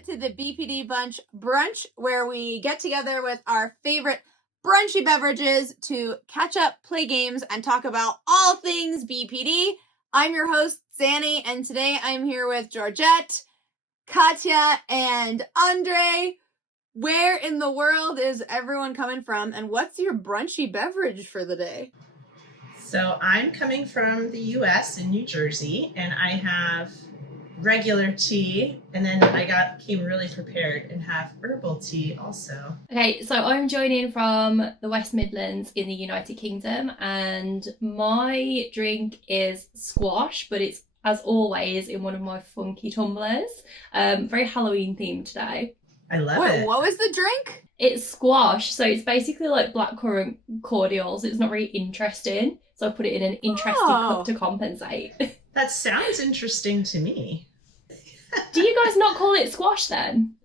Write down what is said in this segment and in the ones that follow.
to the BPD Bunch Brunch, where we get together with our favorite brunchy beverages to catch up, play games, and talk about all things BPD. I'm your host, Zanny, and today I'm here with Georgette, Katya, and Andre. Where in the world is everyone coming from, and what's your brunchy beverage for the day? So I'm coming from the U.S. in New Jersey, and I have regular tea, and then I came really prepared and have herbal tea also. Okay, so I'm joining from the West Midlands in the United Kingdom, and my drink is squash, but it's, as always, in one of my funky tumblers. Very Halloween themed today. I love it. What was the drink? It's squash, so it's basically like blackcurrant cordials. It's not very interesting, so I put it in an interesting cup to compensate. That sounds interesting to me. Do you guys not call it squash then?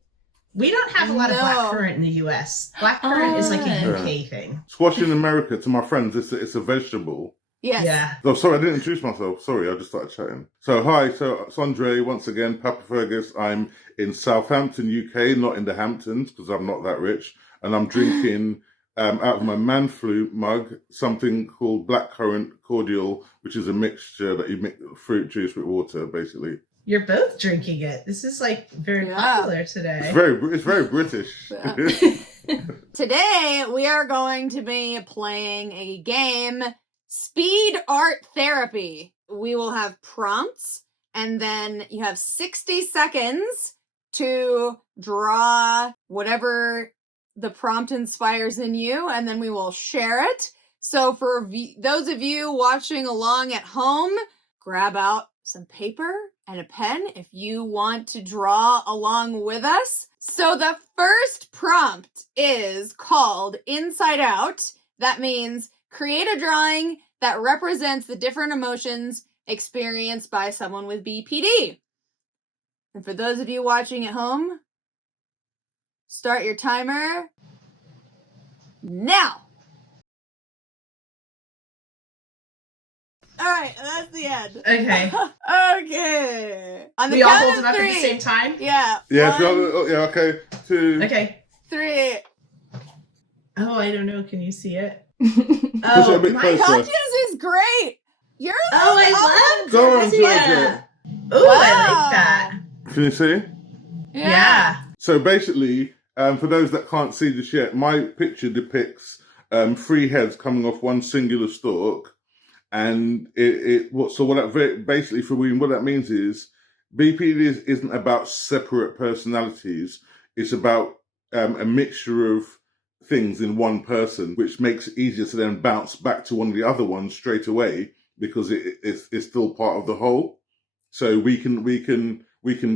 We don't have a lot of blackcurrant in the US. Blackcurrant is like a UK thing. Squash in America, to my friends, it's a vegetable. Yes. Yeah. Oh, sorry, I didn't introduce myself. Sorry, I just started chatting. So, hi, so it's Andre, once again, Papa Fergus. I'm in Southampton, UK, not in the Hamptons, because I'm not that rich. And I'm drinking, out of my Man Flu mug, something called blackcurrant cordial, which is a mixture that you mix fruit juice with water, basically. You're both drinking it. This is like very popular today. It's very British. Today, we are going to be playing a game, Speed Art Therapy. We will have prompts, and then you have 60 seconds to draw whatever the prompt inspires in you, and then we will share it. So for those of you watching along at home, grab out some paper and a pen if you want to draw along with us. So the first prompt is called Inside Out. That means create a drawing that represents the different emotions experienced by someone with BPD. And for those of you watching at home, start your timer now. All right, that's the end. Okay. Okay. On the we all count hold of them up three. at the same time? Yeah. Yeah, One, okay. 2. Okay. 3. Oh, I don't know. Can you see it? Push it a bit closer. Katya's is great. Yours I love Go on, Katya. Georgia. Oh, Wow. I like that. Can you see? Yeah. So basically, for those that can't see this yet, my picture depicts 3 heads coming off one singular stalk. And what that means is BPD isn't about separate personalities. It's about a mixture of things in one person, which makes it easier to then bounce back to one of the other ones straight away because it's still part of the whole. So we can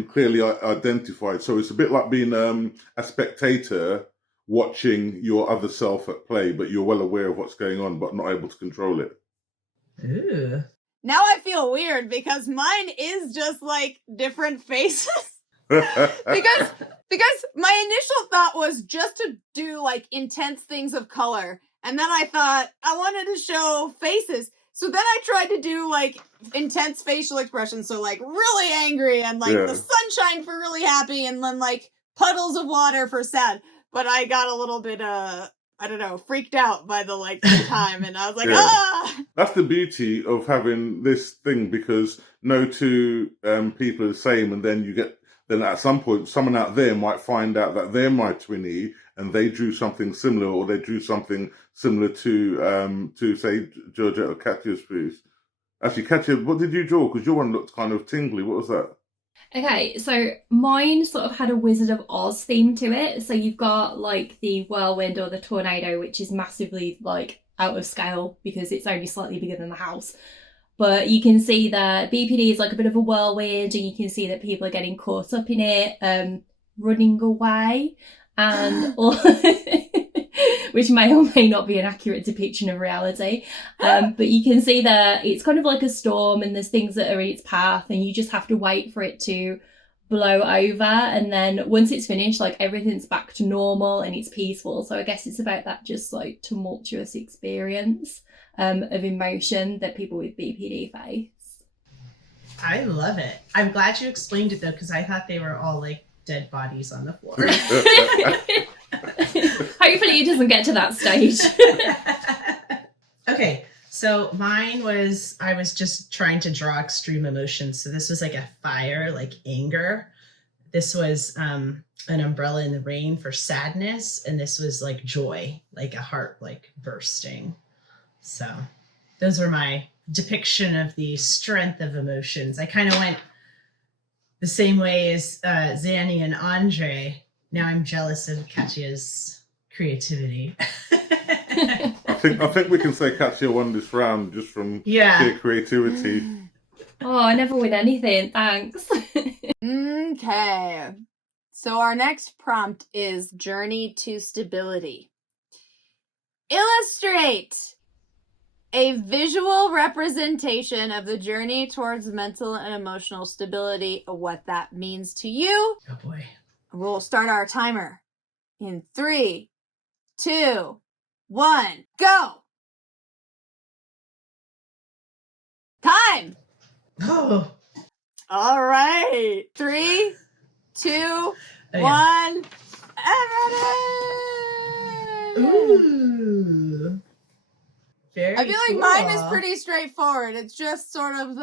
clearly identify it. So it's a bit like being a spectator watching your other self at play, but you're well aware of what's going on, but not able to control it. Ooh. Now I feel weird because mine is just like different faces. because my initial thought was just to do like intense things of color. And then I thought I wanted to show faces. So then I tried to do like intense facial expressions. So like really angry and like the sunshine for really happy and then like puddles of water for sad. But I got a little bit freaked out by the time, and I was like, That's the beauty of having this thing, because no two people are the same, and then at some point someone out there might find out that they're my twinnie and they drew something similar, or they drew something similar to say Georgette or Katya's piece. Actually, Katya, what did you draw? Because your one looked kind of tingly. What was that? Okay, so mine sort of had a Wizard of Oz theme to it. So you've got like the whirlwind or the tornado, which is massively like out of scale because it's only slightly bigger than the house. But you can see that BPD is like a bit of a whirlwind, and you can see that people are getting caught up in it, running away, and which may or may not be an accurate depiction of reality. But you can see that it's kind of like a storm, and there's things that are in its path, and you just have to wait for it to blow over. And then once it's finished, like everything's back to normal and it's peaceful. So I guess it's about that just like tumultuous experience of emotion that people with BPD face. I love it. I'm glad you explained it though, because I thought they were all like dead bodies on the floor. Hopefully he doesn't get to that stage. Okay, so mine was, I was just trying to draw extreme emotions. So this was like a fire, like anger. This was an umbrella in the rain for sadness. And this was like joy, like a heart like bursting. So those were my depiction of the strength of emotions. I kind of went the same way as Zanny and Andre. Now I'm jealous of Katya's creativity. I think we can say Katya won this round just from sheer creativity. Oh, I never win anything. Thanks. Okay. So our next prompt is Journey to Stability. Illustrate a visual representation of the journey towards mental and emotional stability, what that means to you. Oh boy. We'll start our timer in 3, 2, 1, go! Time! Oh. All right. 3, 2, 1. Everybody! Ooh. Very I feel like cool. mine is pretty straightforward. It's just sort of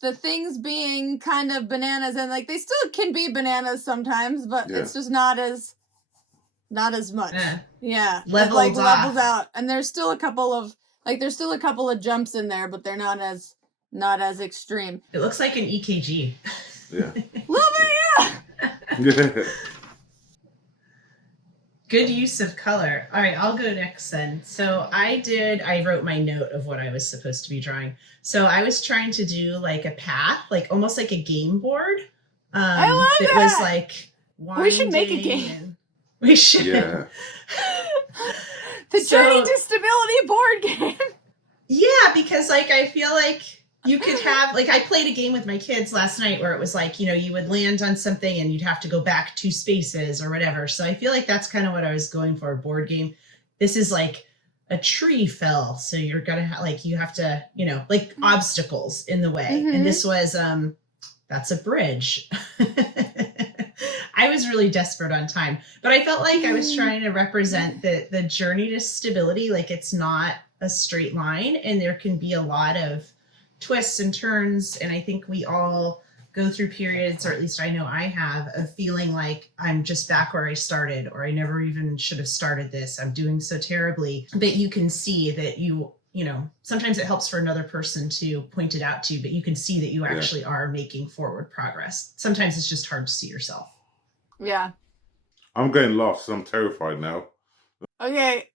the things being kind of bananas, and like they still can be bananas sometimes, but it's just not as much. Yeah. Levels out. And there's still a couple of jumps in there, but they're not as extreme. It looks like an EKG. Yeah. Little bit, Yeah. Good use of color. All right, I'll go next then. So I wrote my note of what I was supposed to be drawing. So I was trying to do like a path, like almost like a game board. I love it. that. Was like We should make a game. We should. Yeah. The Journey to Stability board game. Yeah, because like I feel like you could have, like I played a game with my kids last night where it was like, you know, you would land on something and you'd have to go back 2 spaces or whatever. So I feel like that's kind of what I was going for, a board game. This is like a tree fell. So you're going to have, like, you have to, you know, like obstacles in the way. Mm-hmm. And this was, that's a bridge. I was really desperate on time, but I felt like I was trying to represent the journey to stability. Like it's not a straight line and there can be a lot of twists and turns, and I think we all go through periods, or at least I know I have, of feeling like I'm just back where I started, or I never even should have started this. I'm doing so terribly. But you can see that you know, sometimes it helps for another person to point it out to you, but you can see that you actually are making forward progress. Sometimes it's just hard to see yourself. Yeah. I'm going last, so I'm terrified now. Okay.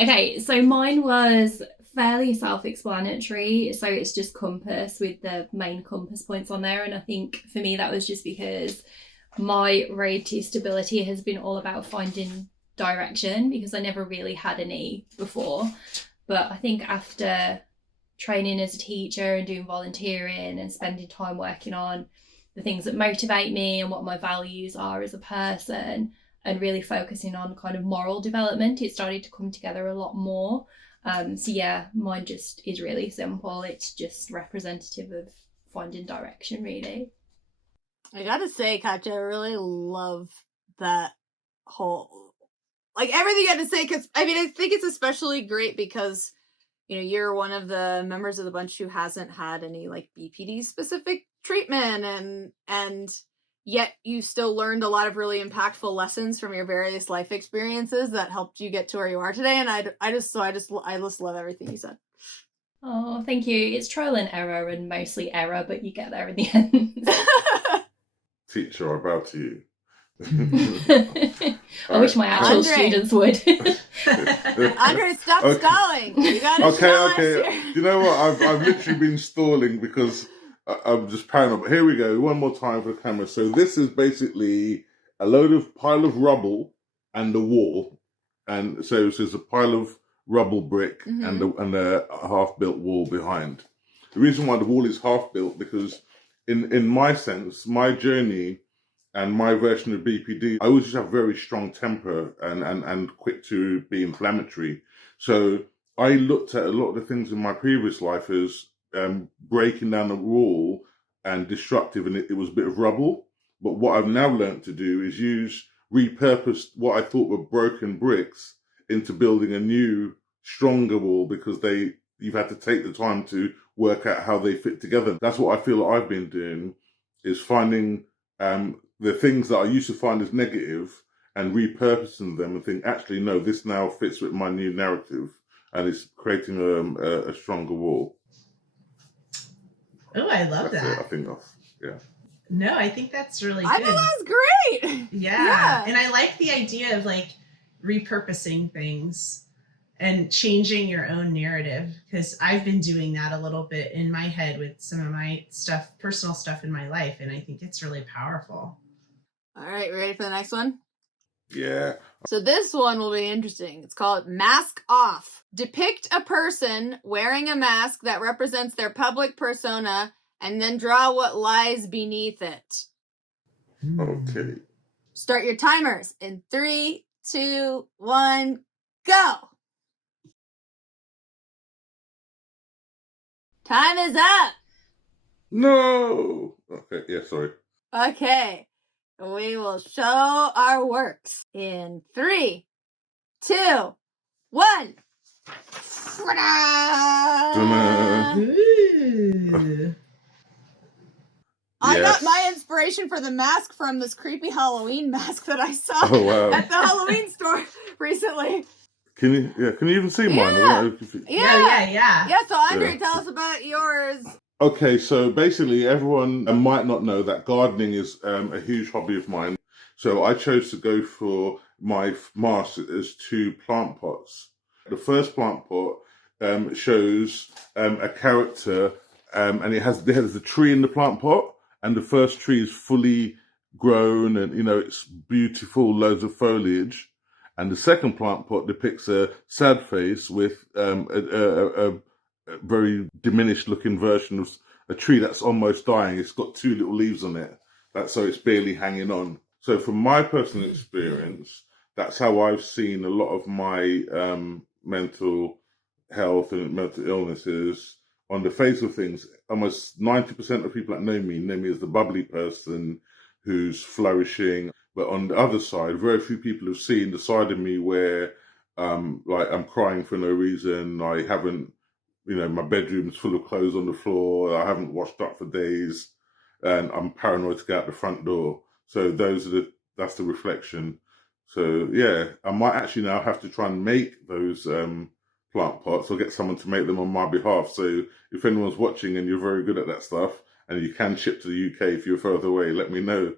Okay, so mine was fairly self-explanatory. So it's just compass with the main compass points on there. And I think for me, that was just because my road to stability has been all about finding direction, because I never really had any before. But I think after training as a teacher and doing volunteering and spending time working on the things that motivate me and what my values are as a person, and really focusing on kind of moral development, it started to come together a lot more. So yeah, mine just is really simple. It's just representative of finding direction, really. I gotta say, Katya, I really love that whole, like, everything you had to say, because I mean, I think it's especially great because, you know, you're one of the members of the bunch who hasn't had any like BPD specific treatment, and yet you still learned a lot of really impactful lessons from your various life experiences that helped you get to where you are today. And I just love everything you said. Oh, thank you. It's trial and error, and mostly error, but you get there in the end. Teacher, I bow to you. I wish my actual students would. Andre, stop stalling. You gotta Okay. You know what? I've literally been stalling because I'm just paranoid. But here we go. One more time for the camera. So this is basically a pile of rubble and a wall. And so there's a pile of rubble brick and a half-built wall behind. The reason why the wall is half-built, because in my sense, my journey and my version of BPD, I always just have very strong temper and quick to be inflammatory. So I looked at a lot of the things in my previous life as breaking down the wall and destructive, and it was a bit of rubble. But what I've now learned to do is repurpose what I thought were broken bricks into building a new, stronger wall, because you've had to take the time to work out how they fit together. That's what I feel like I've been doing, is finding the things that I used to find as negative and repurposing them and think, actually, no, this now fits with my new narrative, and it's creating a stronger wall. Oh, I love That's that. it. I think that's, yeah. No, I think that's really good. I thought that was great. Yeah. And I like the idea of like repurposing things and changing your own narrative, because I've been doing that a little bit in my head with some of my stuff, personal stuff in my life. And I think it's really powerful. All right, ready for the next one? Yeah. So this one will be interesting. It's called Mask Off. Depict a person wearing a mask that represents their public persona, and then draw what lies beneath it. Okay. Start your timers in 3, 2, 1, go. Time is up. No. Okay. Yeah. Sorry. Okay. We will show our works in 3, 2, 1. Ooh. I got Yes. my inspiration for the mask from this creepy Halloween mask that I saw Oh, wow. at the Halloween store recently. Can you even see mine? Yeah. Yeah, so Andre, Yeah. tell us about yours. Okay, so basically everyone might not know that gardening is a huge hobby of mine. So I chose to go for my mask as 2 plant pots. The first plant pot shows a character, and there's a tree in the plant pot, and the first tree is fully grown, and it's beautiful, loads of foliage. And the second plant pot depicts a sad face with a very diminished looking version of a tree that's almost dying. It's got 2 little leaves on it, so it's barely hanging on. So from my personal experience, that's how I've seen a lot of my mental health and mental illnesses on the face of things. Almost 90% of people that know me as the bubbly person who's flourishing. But on the other side, very few people have seen the side of me where like I'm crying for no reason. I haven't, my bedroom's full of clothes on the floor. I haven't washed up for days, and I'm paranoid to get out the front door. So that's the reflection. So yeah, I might actually now have to try and make those plant pots, or get someone to make them on my behalf. So if anyone's watching and you're very good at that stuff, and you can ship to the UK if you're further away, let me know,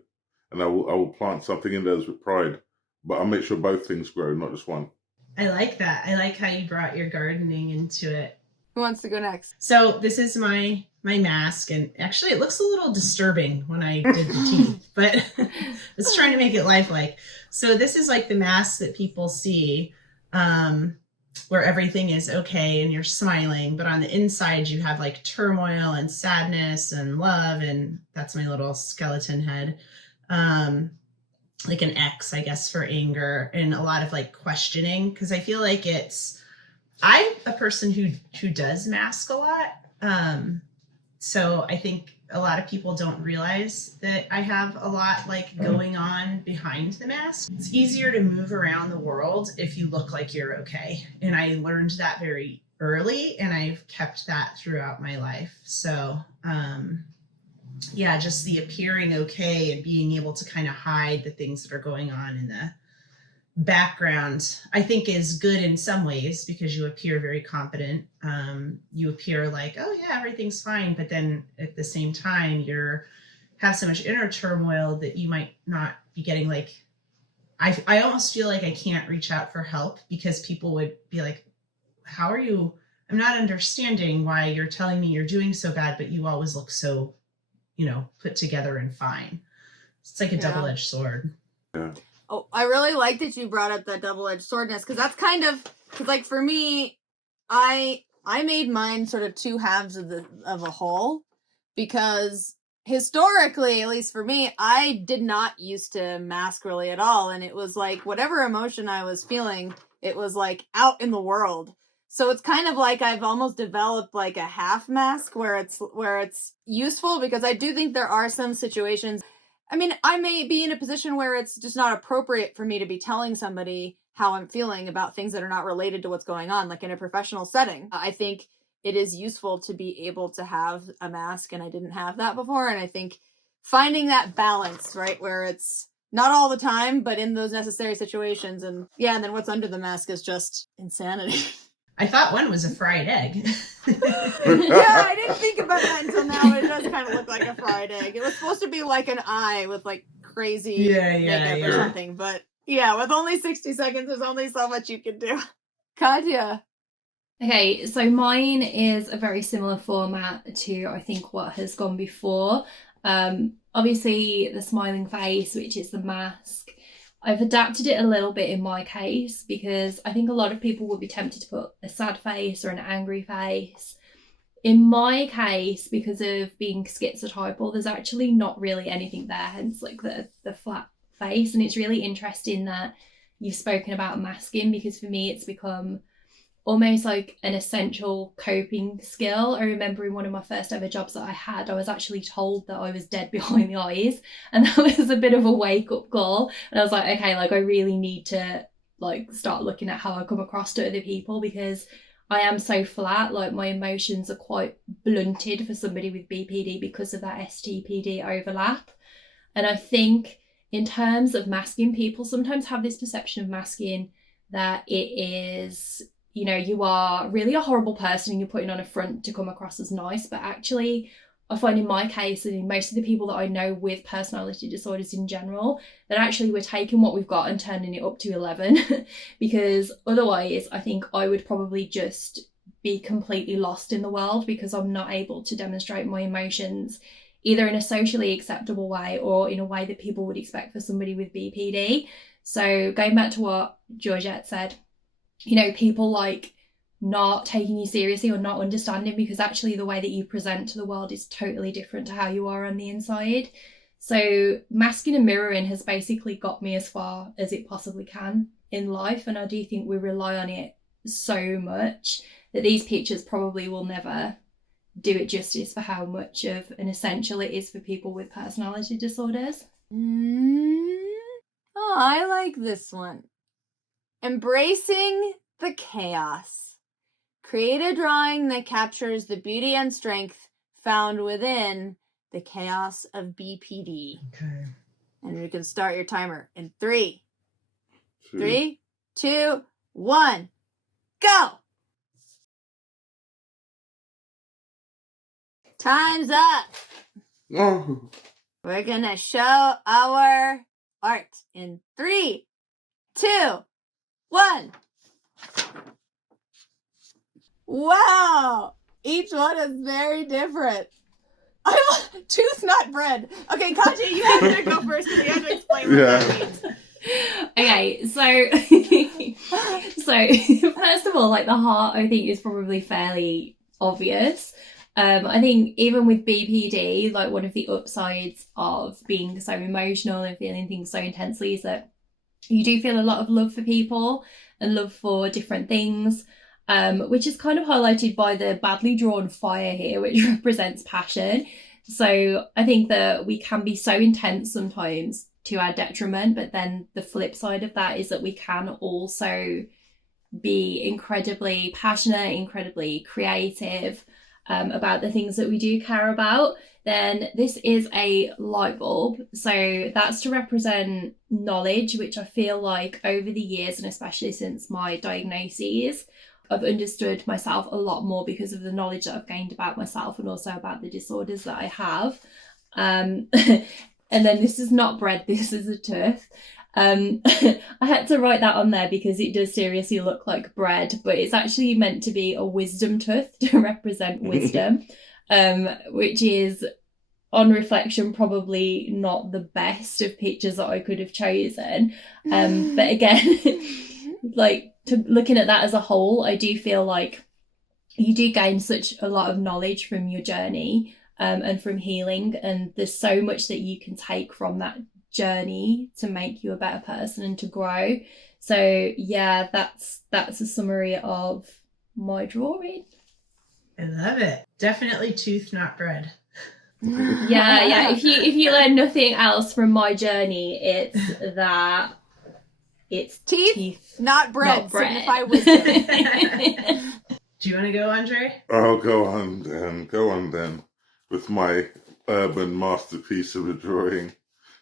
and I will plant something in those with pride. But I'll make sure both things grow, not just one. I like that. I like how you brought your gardening into it. Who wants to go next? So this is my mask, and actually it looks a little disturbing when I did the teeth, but I was trying to make it lifelike. So this is like the mask that people see, where everything is okay and you're smiling, but on the inside you have like turmoil and sadness and love, and that's my little skeleton head. Like an X, I guess, for anger, and a lot of like questioning, because I feel like I'm a person who does mask a lot. So I think a lot of people don't realize that I have a lot like going on behind the mask. It's easier to move around the world if you look like you're okay. And I learned that very early, and I've kept that throughout my life. So, yeah, just the appearing okay and being able to kind of hide the things that are going on in the background, I think, is good in some ways, because you appear very confident. You appear like, oh yeah, everything's fine, but then at the same time you have so much inner turmoil that you might not be getting like, I almost feel like I can't reach out for help, because people would be like, how are you? I'm not understanding why you're telling me you're doing so bad, but you always look so, put together and fine. It's like a double-edged sword. Yeah. Oh, I really like that you brought up that double-edged swordness, because that's kind of, cause like for me, I made mine sort of 2 halves of a whole, because historically, at least for me, I did not used to mask really at all, and it was like whatever emotion I was feeling, it was like out in the world. So it's kind of like I've almost developed like a half mask where it's useful, because I do think there are some situations, I mean, I may be in a position where it's just not appropriate for me to be telling somebody how I'm feeling about things that are not related to what's going on, like in a professional setting. I think it is useful to be able to have a mask, and I didn't have that before. And I think finding that balance, right, where it's not all the time, but in those necessary situations. And yeah, and then what's under the mask is just insanity. I thought one was a fried egg. Yeah, I didn't think about that until now. It does kind of look like a fried egg. It was supposed to be like an eye with like crazy makeup or something. But yeah, with only 60 seconds, there's only so much you can do. Katya. Okay, so mine is a very similar format to, I think, what has gone before. Obviously, the smiling face, which is the mask. I've adapted it a little bit in my case because I think a lot of people would be tempted to put a sad face or an angry face. In my case, because of being schizotypal, there's actually not really anything there, hence like the flat face. And it's really interesting that you've spoken about masking, because for me it's become almost like an essential coping skill. I remember in one of my first ever jobs that I had, I was actually told that I was dead behind the eyes, and that was a bit of a wake up call. And I was like, okay, like I really need to like start looking at how I come across to other people, because I am so flat. Like my emotions are quite blunted for somebody with BPD because of that STPD overlap. And I think in terms of masking, people sometimes have this perception of masking that it is, you know, you are really a horrible person and you're putting on a front to come across as nice. But actually, I find in my case and in most of the people that I know with personality disorders in general, that actually we're taking what we've got and turning it up to 11 because otherwise I think I would probably just be completely lost in the world, because I'm not able to demonstrate my emotions either in a socially acceptable way or in a way that people would expect for somebody with BPD. So going back to what Georgette said, you know, people like not taking you seriously or not understanding, because actually the way that you present to the world is totally different to how you are on the inside. So masking and mirroring has basically got me as far as it possibly can in life, and I do think we rely on it so much that these pictures probably will never do it justice for how much of an essential it is for people with personality disorders. Oh, I like this one. Embracing the chaos. Create a drawing that captures the beauty and strength found within the chaos of BPD. Okay. And you can start your timer in 3, Two. 3, 2, 1, go! Time's up. Oh. We're gonna show our art in 3, 2, 1. Wow! Each one is very different. Tooth, not bread. Okay, Katya, you have to go first because you have to explain what that means. Okay, so first of all, like the heart, I think is probably fairly obvious. I think even with BPD, like one of the upsides of being so emotional and feeling things so intensely is that you do feel a lot of love for people and love for different things, which is kind of highlighted by the badly drawn fire here, which represents passion. So I think that we can be so intense sometimes to our detriment, but then the flip side of that is that we can also be incredibly passionate, incredibly creative about the things that we do care about. Then this is a light bulb. So that's to represent knowledge, which I feel like over the years, and especially since my diagnoses, I've understood myself a lot more because of the knowledge that I've gained about myself and also about the disorders that I have. And then this is not bread, this is a tooth. I had to write that on there because it does seriously look like bread, but it's actually meant to be a wisdom tooth to represent wisdom, which is, on reflection, probably not the best of pictures that I could have chosen. But again, like looking at that as a whole, I do feel like you do gain such a lot of knowledge from your journey and from healing, and there's so much that you can take from that journey to make you a better person and to grow. So yeah, that's a summary of my drawing. I love it. Definitely tooth, not bread. Yeah. If you learn nothing else from my journey, it's that it's Teeth, not bread, not bread. signify wisdom. Do you want to go, Andre? I'll go on then, with my urban masterpiece of a drawing.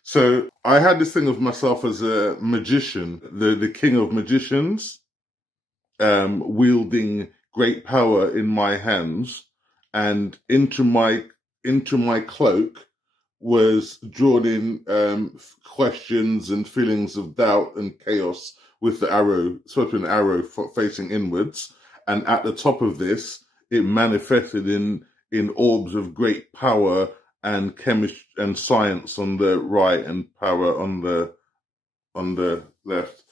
So I had this thing of myself as a magician, the king of magicians, wielding great power in my hands, and into my cloak was drawn in questions and feelings of doubt and chaos, with the arrow, supposed to be an arrow facing inwards, and at the top of this, it manifested in orbs of great power and chemistry and science on the right, and power on the left.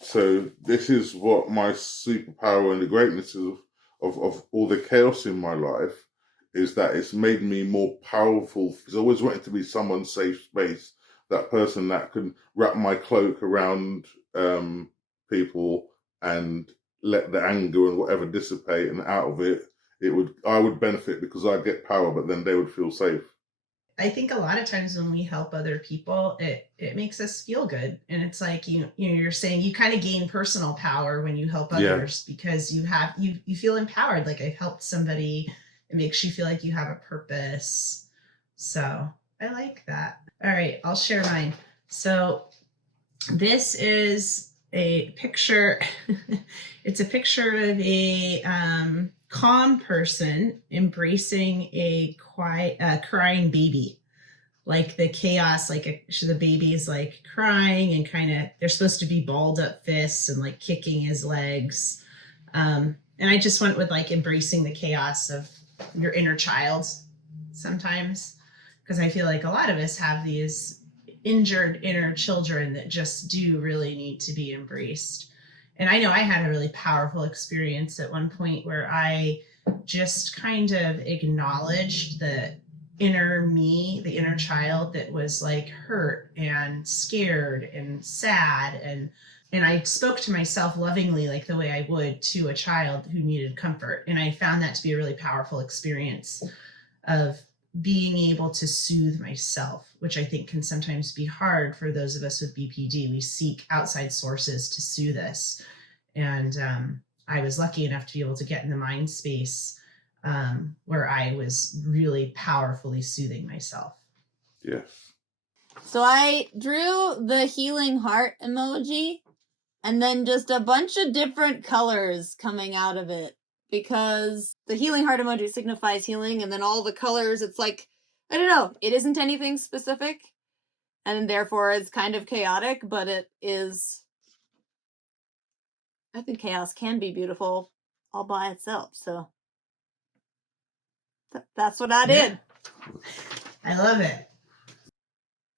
So this is what my superpower and the greatness of all the chaos in my life is, that it's made me more powerful. Because I always wanted to be someone's safe space, that person that could wrap my cloak around people and let the anger and whatever dissipate, and out of it, I would benefit because I'd get power, but then they would feel safe. I think a lot of times when we help other people, it makes us feel good. And it's like, you're saying you kind of gain personal power when you help others, because you feel empowered. Like, I've helped somebody, it makes you feel like you have a purpose. So I like that. All right, I'll share mine. So this is a picture. It's a picture of a calm person embracing a crying baby. Like the chaos, like the baby's like crying and kind of, they're supposed to be balled up fists and like kicking his legs. And I just went with like embracing the chaos of your inner child sometimes, because I feel like a lot of us have these injured inner children that just do really need to be embraced. And I know I had a really powerful experience at one point where I just kind of acknowledged the inner me, the inner child that was like hurt and scared and sad. And I spoke to myself lovingly, like the way I would to a child who needed comfort. And I found that to be a really powerful experience of being able to soothe myself, which I think can sometimes be hard for those of us with BPD. We seek outside sources to soothe us. And I was lucky enough to be able to get in the mind space where I was really powerfully soothing myself. Yes. So I drew the healing heart emoji and then just a bunch of different colors coming out of it, because the healing heart emoji signifies healing, and then all the colors, it's like, I don't know, it isn't anything specific, and therefore it's kind of chaotic, but it is, I think chaos can be beautiful all by itself, so that's what I did. I love it.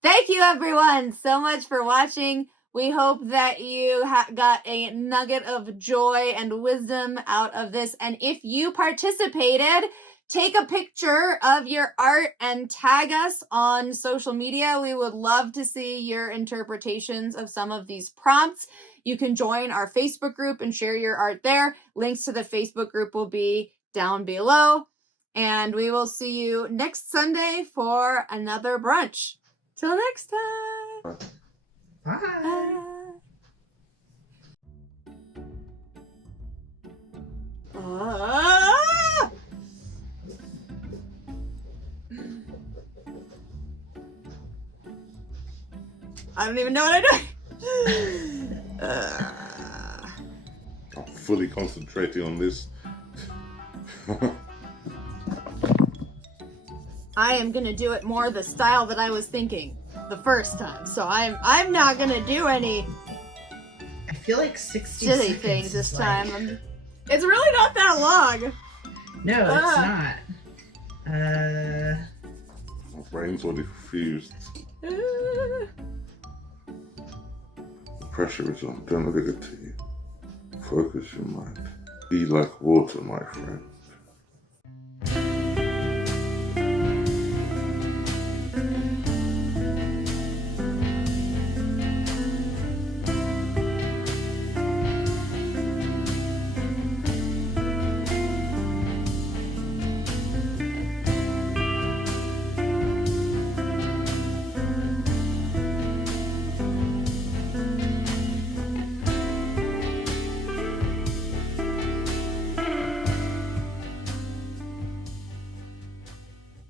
Thank you everyone so much for watching. We hope that you got a nugget of joy and wisdom out of this. And if you participated, take a picture of your art and tag us on social media. We would love to see your interpretations of some of these prompts. You can join our Facebook group and share your art there. Links to the Facebook group will be down below. And we will see you next Sunday for another brunch. Till next time. Bye. I don't even know what I'm doing. I'm fully concentrating on this. I am gonna do it more the style that I was thinking the first time. So I'm not gonna do any I feel like 60 silly seconds things this is time. It's really not that long. No, it's not. My brain's already fused. The pressure is on. Don't look at it to you. Focus your mind. Be like water, my friend.